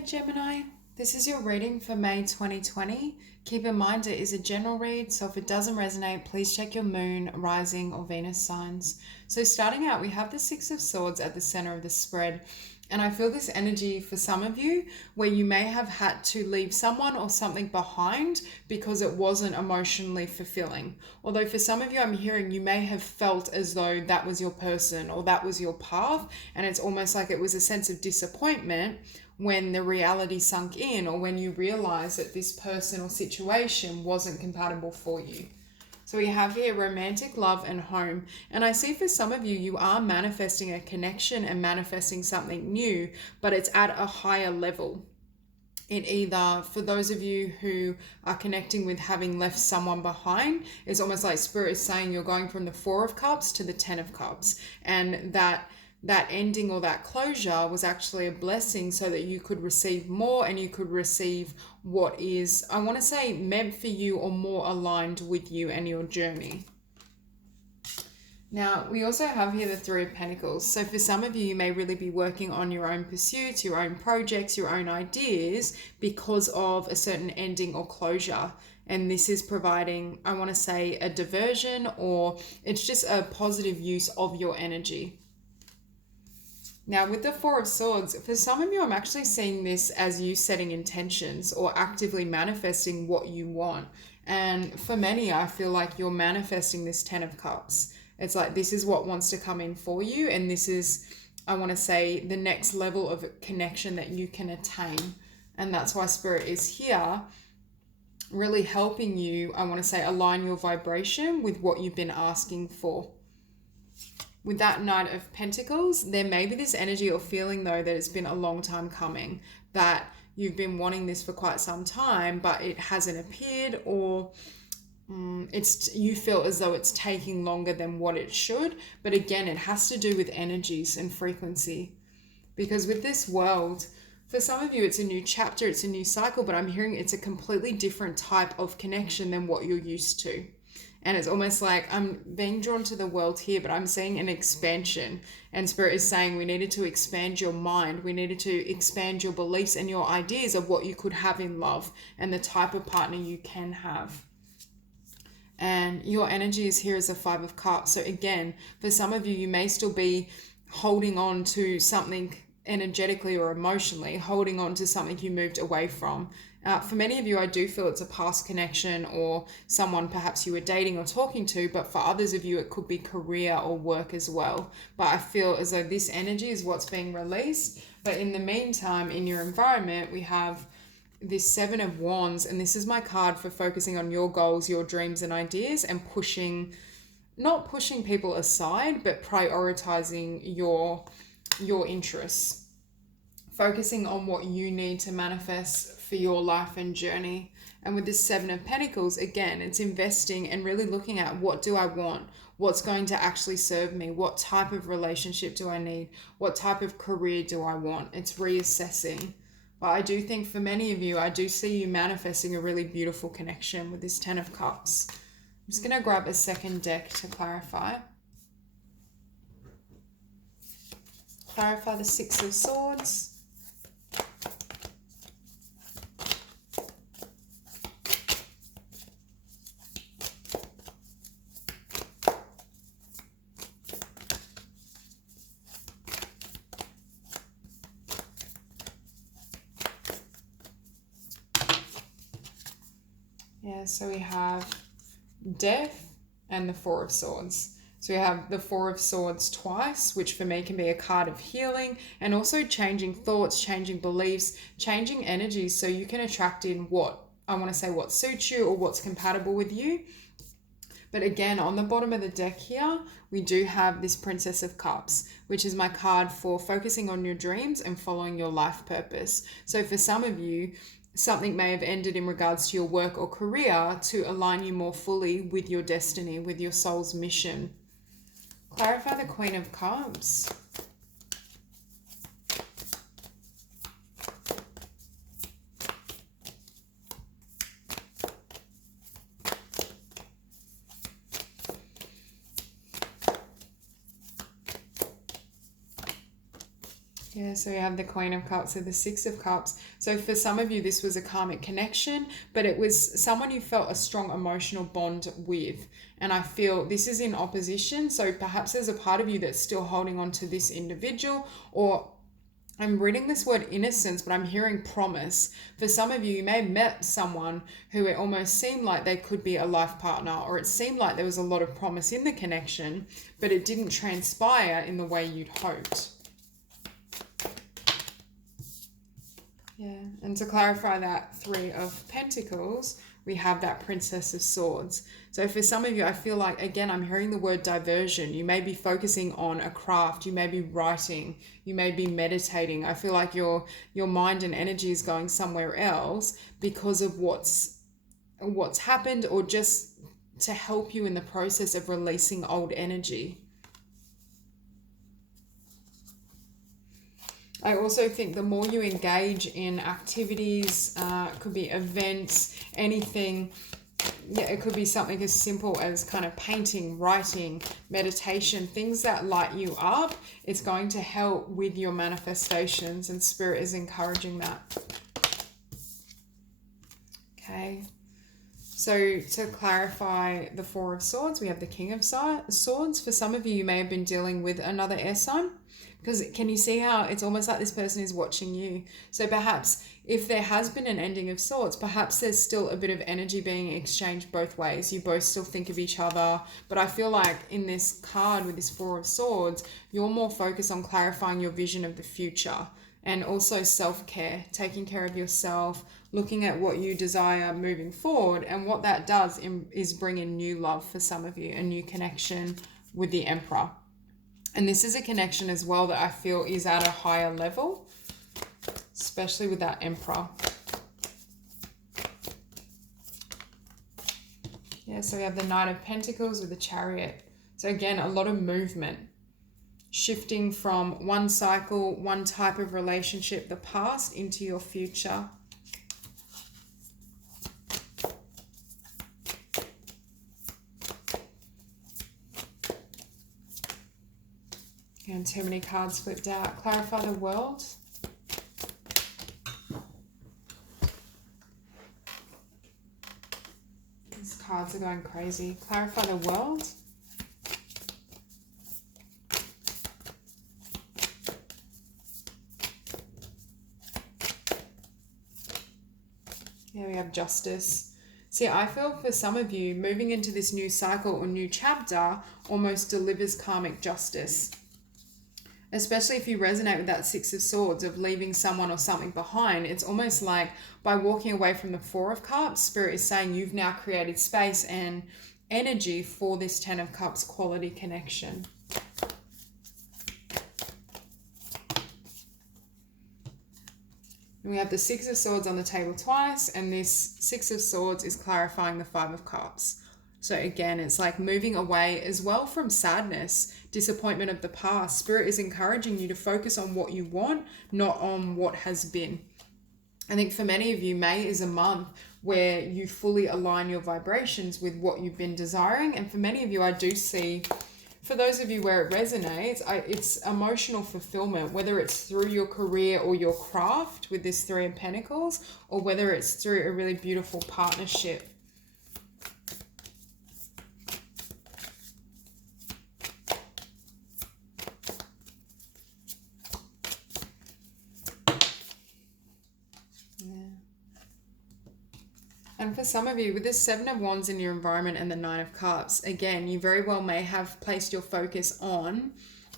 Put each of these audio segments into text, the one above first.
Hi Gemini, this is your reading for May 2020. Keep in mind it is a general read, so if it doesn't resonate, please check your moon, rising or Venus signs. So starting out, we have the Six of Swords at the center of the spread. And I feel this energy for some of you where you may have had to leave someone or something behind because it wasn't emotionally fulfilling. Although for some of you, I'm hearing you may have felt as though that was your person or that was your path. And it's almost like it was a sense of disappointment when the reality sunk in or when you realized that this person or situation wasn't compatible for you. So we have here romantic, love, and home. And I see for some of you, you are manifesting a connection and manifesting something new, but it's at a higher level. It either, for those of you who are connecting with having left someone behind, it's almost like Spirit is saying you're going from the Four of Cups to the Ten of Cups. And that ending or that closure was actually a blessing so that you could receive more and you could receive what is, I want to say, meant for you or more aligned with you and your journey. Now, we also have here the Three of Pentacles. So for some of you, you may really be working on your own pursuits, your own projects, your own ideas because of a certain ending or closure. And this is providing, I want to say, a diversion, or it's just a positive use of your energy. Now with the Four of Swords, for some of you, I'm actually seeing this as you setting intentions or actively manifesting what you want. And for many, I feel like you're manifesting this Ten of Cups. It's like this is what wants to come in for you. And this is, I want to say, the next level of connection that you can attain. And that's why Spirit is here, really helping you, I want to say, align your vibration with what you've been asking for. With that Knight of Pentacles, there may be this energy or feeling though that it's been a long time coming, that you've been wanting this for quite some time, but it hasn't appeared, or you feel as though it's taking longer than what it should. But again, it has to do with energies and frequency, because with this world, for some of you, it's a new chapter, it's a new cycle, but I'm hearing it's a completely different type of connection than what you're used to. And it's almost like I'm being drawn to the world here, but I'm seeing an expansion. And Spirit is saying we needed to expand your mind. We needed to expand your beliefs and your ideas of what you could have in love and the type of partner you can have. And your energy is here as a Five of Cups. So again, for some of you, you may still be holding on to something energetically or emotionally, holding on to something you moved away from. For many of you, I do feel it's a past connection or someone perhaps you were dating or talking to, but for others of you, it could be career or work as well. But I feel as though this energy is what's being released. But in the meantime, in your environment, we have this Seven of Wands, and this is my card for focusing on your goals, your dreams and ideas, and not pushing people aside, but prioritizing your interests, focusing on what you need to manifest for your life and journey. And with this Seven of Pentacles, again, it's investing and really looking at what do I want? What's going to actually serve me? What type of relationship do I need? What type of career do I want? It's reassessing. But I do think for many of you, I do see you manifesting a really beautiful connection with this Ten of Cups. I'm just going to grab a second deck to clarify. Clarify the Six of Swords. Yeah, so we have Death and the Four of Swords. So we have the Four of Swords twice, which for me can be a card of healing and also changing thoughts, changing beliefs, changing energies so you can attract in what suits you or what's compatible with you. But again, on the bottom of the deck here, we do have this Princess of Cups, which is my card for focusing on your dreams and following your life purpose. So for some of you, something may have ended in regards to your work or career to align you more fully with your destiny, with your soul's mission. Clarify the Queen of Cups. Yeah, Yeah, so we have the Queen of Cups and the Six of Cups. So for some of you, this was a karmic connection, but it was someone you felt a strong emotional bond with. And I feel this is in opposition. So perhaps there's a part of you that's still holding on to this individual, or I'm reading this word innocence, but I'm hearing promise. For some of you, you may have met someone who it almost seemed like they could be a life partner, or it seemed like there was a lot of promise in the connection, but it didn't transpire in the way you'd hoped. Yeah, and to clarify that Three of Pentacles, we have that Princess of Swords. So for some of you, I feel like, again, I'm hearing the word diversion. You may be focusing on a craft, you may be writing, you may be meditating. I feel like your mind and energy is going somewhere else because of what's happened, or just to help you in the process of releasing old energy. I also think the more you engage in activities, it could be events, anything. Yeah, it could be something as simple as kind of painting, writing, meditation, things that light you up. It's going to help with your manifestations, and Spirit is encouraging that. Okay. So to clarify the Four of Swords, we have the King of Swords. For some of you, you may have been dealing with another air sign. Because can you see how it's almost like this person is watching you? So perhaps if there has been an ending of sorts, perhaps there's still a bit of energy being exchanged both ways. You both still think of each other. But I feel like in this card with this Four of Swords, you're more focused on clarifying your vision of the future, and also self-care, taking care of yourself, looking at what you desire moving forward. And what that does is bring in new love for some of you, a new connection with the Emperor. And this is a connection as well that I feel is at a higher level, especially with that Emperor. Yeah, so we have the Knight of Pentacles with the Chariot. So again, a lot of movement, shifting from one cycle, one type of relationship, the past, into your future. And too many cards flipped out. Clarify the World. These cards are going crazy. Clarify the World. Here we have Justice. See, I feel for some of you, moving into this new cycle or new chapter almost delivers karmic justice. Especially if you resonate with that Six of Swords of leaving someone or something behind. It's almost like by walking away from the Four of Cups, Spirit is saying you've now created space and energy for this Ten of Cups quality connection. And we have the Six of Swords on the table twice, and this Six of Swords is clarifying the Five of Cups. So again, it's like moving away as well from sadness, disappointment of the past. Spirit is encouraging you to focus on what you want, not on what has been. I think for many of you, May is a month where you fully align your vibrations with what you've been desiring. And for many of you, I do see, for those of you where it resonates, it's emotional fulfillment, whether it's through your career or your craft with this Three of Pentacles, or whether it's through a really beautiful partnership. And for some of you, with this Seven of Wands in your environment and the Nine of Cups, again, you very well may have placed your focus on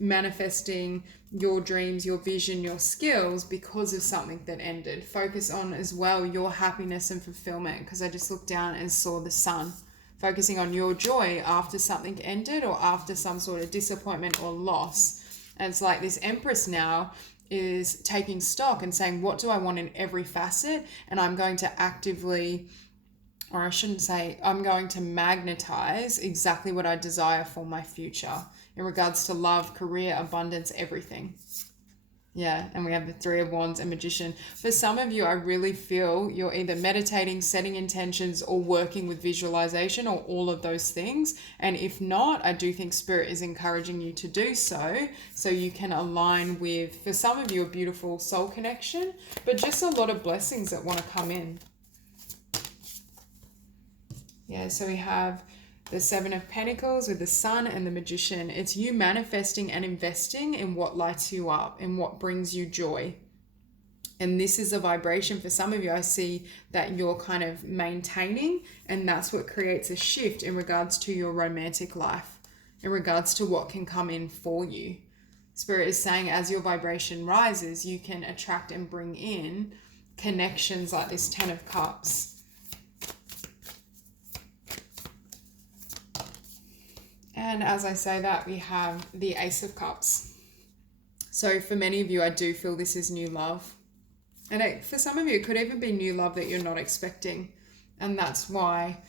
manifesting your dreams, your vision, your skills because of something that ended. Focus on as well your happiness and fulfillment, because I just looked down and saw the sun. Focusing on your joy after something ended or after some sort of disappointment or loss. And it's like this Empress now is taking stock and saying, what do I want in every facet? And I'm going to actively, or I shouldn't say, I'm going to magnetize exactly what I desire for my future in regards to love, career, abundance, everything. Yeah, and we have the Three of Wands and Magician. For some of you, I really feel you're either meditating, setting intentions, or working with visualization, or all of those things. And if not, I do think Spirit is encouraging you to do so you can align with, for some of you, a beautiful soul connection, but just a lot of blessings that want to come in. Yeah, so we have the Seven of Pentacles with the Sun and the Magician. It's you manifesting and investing in what lights you up, in what brings you joy. And this is a vibration for some of you. I see that you're kind of maintaining, and that's what creates a shift in regards to your romantic life, in regards to what can come in for you. Spirit is saying as your vibration rises, you can attract and bring in connections like this Ten of Cups. And as I say that, we have the Ace of Cups. So for many of you, I do feel this is new love. And for some of you, it could even be new love that you're not expecting. And that's why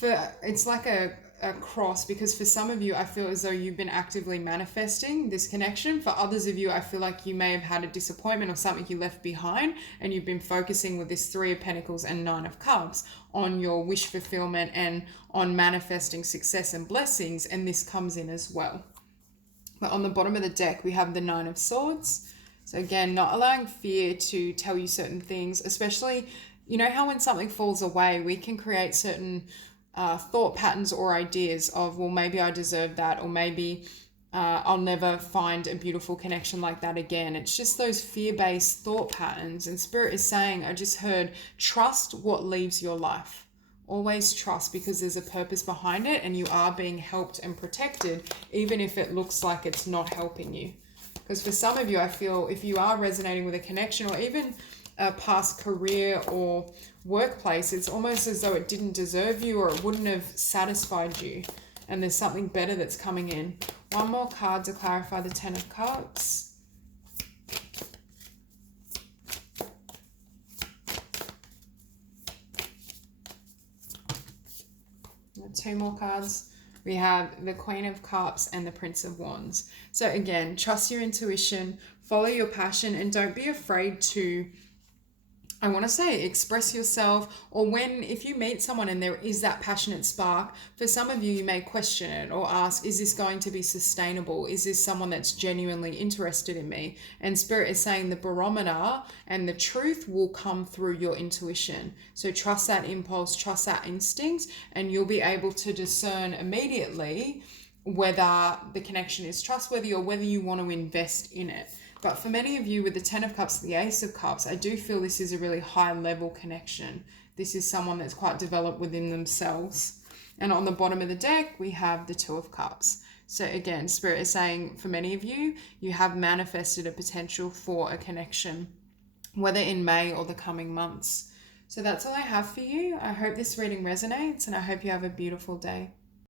it's like a cross, because for some of you, I feel as though you've been actively manifesting this connection. For others of you, I feel like you may have had a disappointment or something you left behind, and you've been focusing with this Three of Pentacles and Nine of Cups on your wish fulfillment and on manifesting success and blessings, and this comes in as well. But on the bottom of the deck, we have the Nine of Swords. So again, not allowing fear to tell you certain things, especially, you know how when something falls away, we can create certain thought patterns or ideas of, well, maybe I deserve that, or maybe I'll never find a beautiful connection like that again. It's just those fear-based thought patterns. And Spirit is saying, I just heard, trust what leaves your life. Always trust, because there's a purpose behind it, and you are being helped and protected, even if it looks like it's not helping you. Because for some of you, I feel if you are resonating with a connection, or even a past career or workplace, it's almost as though it didn't deserve you, or it wouldn't have satisfied you, and there's something better that's coming in. One more card to clarify the Ten of Cups. Two more cards. We have the Queen of Cups and the Prince of Wands. So again, trust your intuition, follow your passion, and don't be afraid to, I want to say, express yourself. Or if you meet someone and there is that passionate spark, for some of you, you may question it or ask, is this going to be sustainable? Is this someone that's genuinely interested in me? And Spirit is saying the barometer and the truth will come through your intuition. So trust that impulse, trust that instinct, and you'll be able to discern immediately whether the connection is trustworthy or whether you want to invest in it. But for many of you with the Ten of Cups, the Ace of Cups, I do feel this is a really high level connection. This is someone that's quite developed within themselves. And on the bottom of the deck, we have the Two of Cups. So again, Spirit is saying for many of you, you have manifested a potential for a connection, whether in May or the coming months. So that's all I have for you. I hope this reading resonates, and I hope you have a beautiful day.